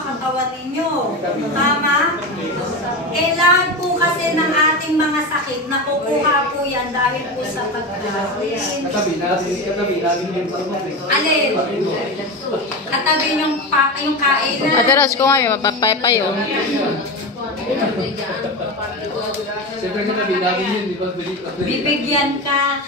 katawan ninyo. Tama? Eh lahat po kasi ng ating mga sakit, nakukuha po yan dahil po sa pagkain. Alin? Katabi yung kainan. Adaras ko nga, mapapaypay yun. Bibigyan ka.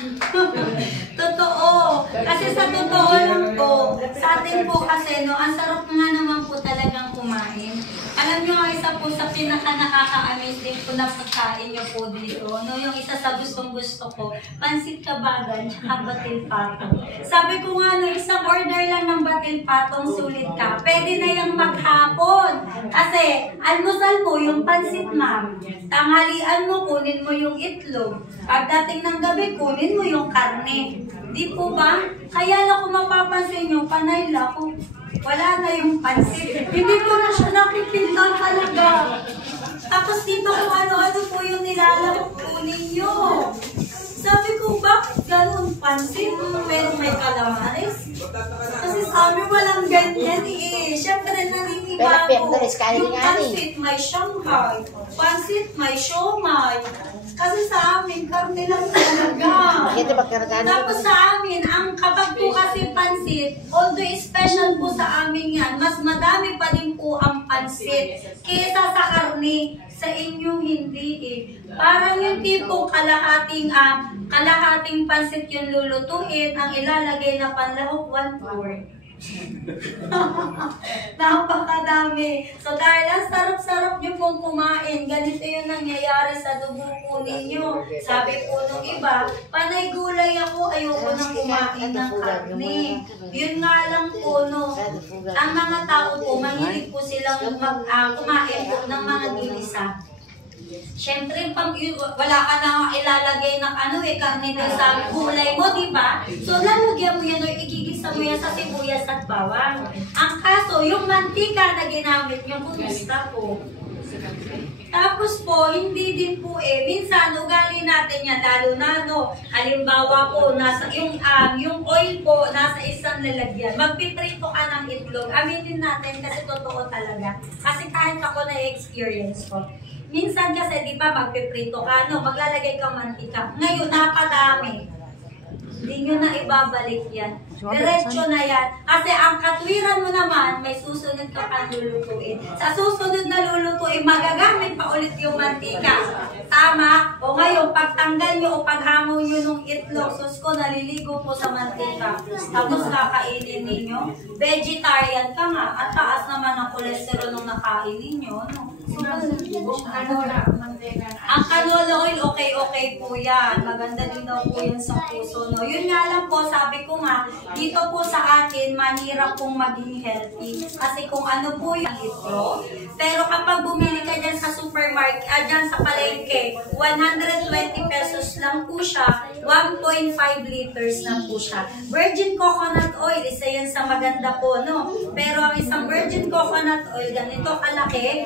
Totoo. Kasi sa totoo lang po, sa atin po kasi, no, ang sarap nga naman po talagang kumain. Alam nyo nga isa po sa pinaka-nakaka-amazing po na pagkain nyo po dito. No, yung isa sa gustong-gusto ko, pansit kabagan, tsaka batil patong. Sabi ko nga, no, isang order lang ng batil patong, sulit ka. Pwede na yung maghapon. Kasi, almusal mo yung pansit, ma'am. Tanghalian mo, kunin mo yung itlog. Pagdating ng gabi, kunin mo yung karne. Di po ba? Kaya na kung mapapansin nyo, panay lang kung wala na yung pansit. Hindi ko na siya nakikita talaga. Tapos dito kung ano-ano po yung nilalaro po ninyo. Sabi ko, bakit ganun pansit? Pero may calamares. Kasi sabi walang ganyan eh. Siyempre naninibago. Yung pansit may Shanghai. Pansit may siomai. Kasi sa amin, karne lang talaga. Tapos sa amin, ang kapag po kasi pansit, although special po sa amin yan, mas madami pa din po ang pansit kaysa sa karne. Sa inyo, hindi eh. Parang yung tipong kalahating pansit yung lulutuin, ang ilalagay na panlahok, 1/4. Napakadami. So dahil ang sarap-sarap nyo pong kumain, ganito yung nangyayari sa dugo po ninyo. Sabi po nung iba, panay gulay ako, ayoko nang kumain ng karne. Yun nga lang po, no. Ang mga tao po, mahilig po silang kumain po ng mga ginisa. Siyempre, wala ka na ilalagay ng karne na sa gulay mo, di ba? So, lalagyan mo yan o igigisa mo yan sa sibuyas at bawang. Ang kaso, yung mantika na ginamit nyo, kumusta po? Tapos po, hindi din po minsan, ugali natin yan, lalo na, no, halimbawa po, nasa, yung oil po, nasa isang lalagyan. Magpiprito ka ng itlog. Aminin natin kasi totoo talaga. Kasi kahit ako na-experience ko. Minsan kasi, di ba, magpiprito ka, no, maglalagay kang mantika. Ngayon, napadami. Hindi nyo na ibabalik yan. Diretso na yan. Kasi ang katwiran mo naman, may susunod ka pang lulutuin. Sa susunod na lulutuin, magagamit pa ulit yung mantika. Tama? O ngayon, pagtanggal nyo o paghamon nyo nung itlog, sus ko, naliligo po sa mantika. Tapos kakainin ninyo. Vegetarian ka nga. At taas naman ang kolesterol nung nakain ninyo. No? Ang canola oil, okay po yan. Maganda din daw po yan sa puso. No? Yun nga lang po, sabi ko nga, dito po sa atin, mahirap pong maging healthy. Kasi kung ano po yung itlog. Pero kapag bumili ka dyan sa supermarket, dyan sa palengke, 120 pesos lang po siya, 1.5 liters na po siya. Virgin coconut oil, isa yan sa maganda po, no? Pero ang isang virgin coconut oil, ganito kalaki,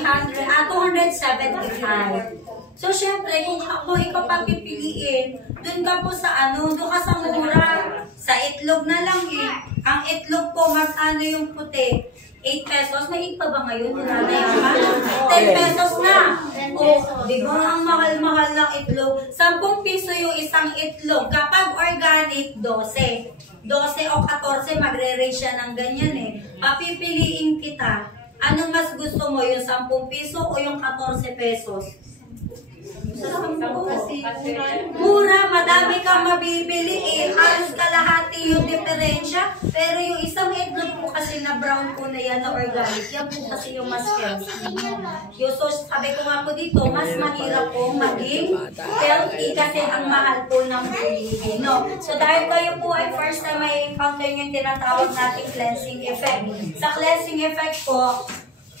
275. So, syempre, kung ikaw papipiliin, dun ka po sa doon ka sa mura. Sa itlog na lang eh. Ang itlog po, magkano yung puti? 8 pesos? May 8 pa ba ngayon? 10 pesos na. O, di ba ang mahal-mahal ng itlog? 10 piso yung isang itlog. Kapag organic, 12. 12 o 14, magre-rate siya ng ganyan eh. Papipiliin kita. Anong mas gusto mo? Yung 10 piso o yung 14 pesos? Mura, madami kang mabibili eh. Halos kalahati yung diferensya. Pero yung isang itlog po kasi na brown po na yan na organic, yan po kasi yung mas healthy. So, sabi ko nga po dito, mas mahirap po maging healthy kasi ang mahal po ng bilihin. No? So, dahil kayo po ay first time may encounter yung tinatawag nating cleansing effect. Sa cleansing effect po,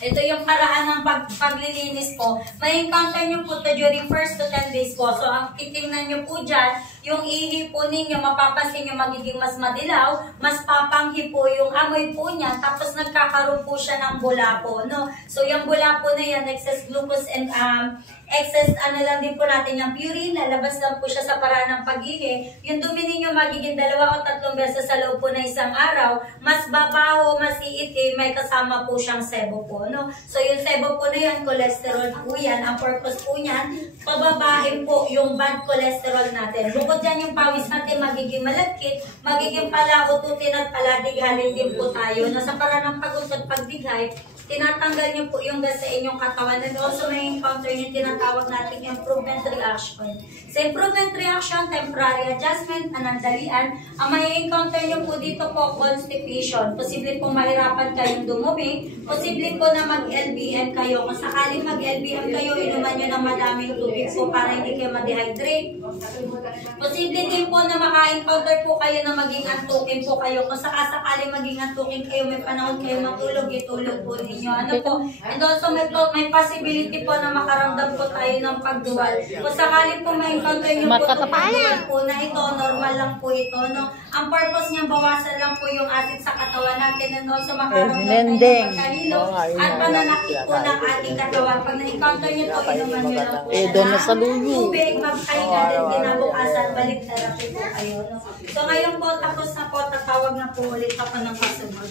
ito yung paraan ng paglilinis po. May encounter nyo po ito during first to 10 days po. So, ang titingnan nyo po dyan, yung ihi po ninyo, mapapansin nyo magiging mas madilaw, mas papanghi po yung amoy po niya, tapos nagkakaroon po siya ng bula po, no? So, yung bula po na yan, excess glucose and excess ano lang din po natin yung purine, lalabas lang po siya sa paraan ng pag-ihi. Yung dumi ninyo magiging 2 o 3 beses sa loob po na isang araw, mas babaho, mas iitim, may kasama po siyang sebo po, no? So yung sebo po na yan, cholesterol po yan. Ang purpose po niyan, pababain po yung bad cholesterol natin. Bukod dyan yung pawis natin magiging malagkit, magiging palaututin at paladighalin din po tayo. Sa paraan ng pag-utot, pagdighay, tinatanggal niyo po yung gas sa inyong katawan, and also may encounter yung tinatawag nating improvement reaction. Sa improvement reaction, temporary adjustment, anandalian, ang may encounter niyo po dito po, constipation. Posible po mahirapan kayong dumumi, posible po na mag-LBM kayo. Kung sakaling mag-LBM kayo, inuman nyo ng madaming tubig po para hindi kayo ma-dehydrate. Posible din po na maka-encounter po kayo na maging antukin po kayo. Kung sakaling maging antukin kayo, may panahon kayo matulog, itulog po ninyo. Ano po? And also may possibility po na makaramdam po tayo ng pagduwal. Kung sakaling po ma-encounter nyo po itong pagduwal po na ito, normal lang po ito. No? Ang purpose niya, bawasan lang po yung acid sa katawan natin, and also makaramdam tayo ng pagkahilo at pananakit po ng ating katawan. Pag na-encounter nyo po, inuman nyo lang po tubig, magpahinga din kinabukasan, balik therapy po kayo. No? So ngayon po, tapos na po, tatawag na po ulit ako ng kasunod.